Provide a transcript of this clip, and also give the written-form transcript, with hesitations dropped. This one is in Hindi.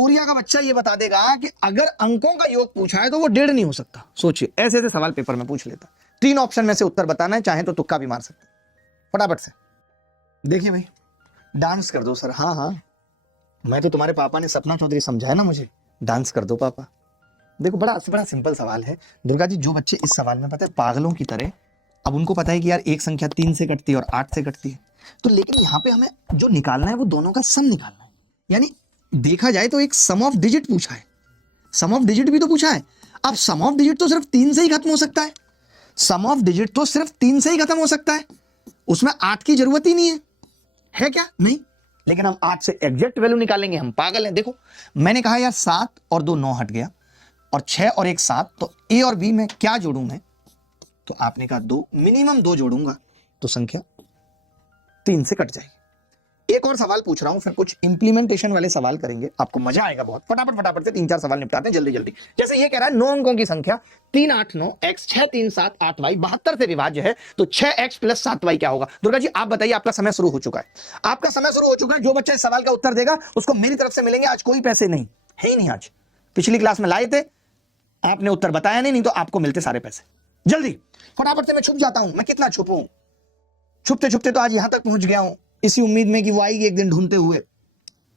कोरिया का बच्चा ये बता देगा कि अगर अंकों का योग पूछा है तो वो 1.5 नहीं हो सकता। सोचिए, ऐसे ऐसे सवाल पेपर में पूछ लेता। 3 ऑप्शन में से उत्तर बताना है, चाहे तो तुक्का भी मार सकते, फटाफट से। देखिए भाई, डांस कर दो सर। हाँ हाँ, मैं तो तुम्हारे पापा ने सपना चौधरी समझाया ना मुझे, डांस कर दो पापा। देखो, बड़ा सिंपल सवाल है दुर्गा जी। जो बच्चे इस सवाल में पता है पागलों की तरह, अब उनको पता है कि यार एक संख्या 3 से कटती है और 8 से कटती है, तो लेकिन यहाँ पे हमें जो निकालना है वो दोनों का सम निकालना है। यानी देखा जाए तो एक सम ऑफ डिजिट पूछा है, सम ऑफ डिजिट भी तो पूछा है। अब सम ऑफ डिजिट तो सिर्फ 3 से ही खत्म हो सकता है, सम ऑफ डिजिट तो सिर्फ 3 से ही खत्म हो सकता है, उसमें 8 की जरूरत ही नहीं है क्या? नहीं। लेकिन हम 8 से एग्जैक्ट वैल्यू निकालेंगे, हम पागल हैं। देखो, मैंने कहा यार 7 और 2 9 हट गया, और 6 और 1 7, तो ए और बी में क्या जोड़ूं मैं? तो आपने कहा 2, मिनिमम 2 जोड़ूंगा तो संख्या 3 से कट जाएगी। एक और सवाल पूछ रहा हूं, फिर कुछ इंप्लीमेंटेशन वाले सवाल करेंगे, आपको मजा आएगा बहुत। फटाफट से 3-4 सवाल निपटाते हैं जल्दी जल्दी। जैसे ये कह रहा है 9 अंकों की संख्या 3 8 9 x 6 3 7 8 y 72 से विभाज्य है, तो 6x + 7y क्या होगा? दुर्गा जी आप बताइए, आपका समय शुरू हो चुका है, आपका समय शुरू हो चुका है। जो बच्चा इस सवाल का उत्तर देगा उसको मेरी तरफ से मिलेंगे। आज कोई पैसे नहीं है ही नहीं, आज पिछली क्लास में लाए थे, आपने उत्तर बताया नहीं तो आपको मिलते सारे पैसे। जल्दी फटाफट से, मैं छुप जाता हूं। मैं कितना छुपूं, छुपते छुपते तो आज यहां तक पहुंच गया हूं, इसी उम्मीद में कि वो आएगी एक दिन ढूंढते हुए।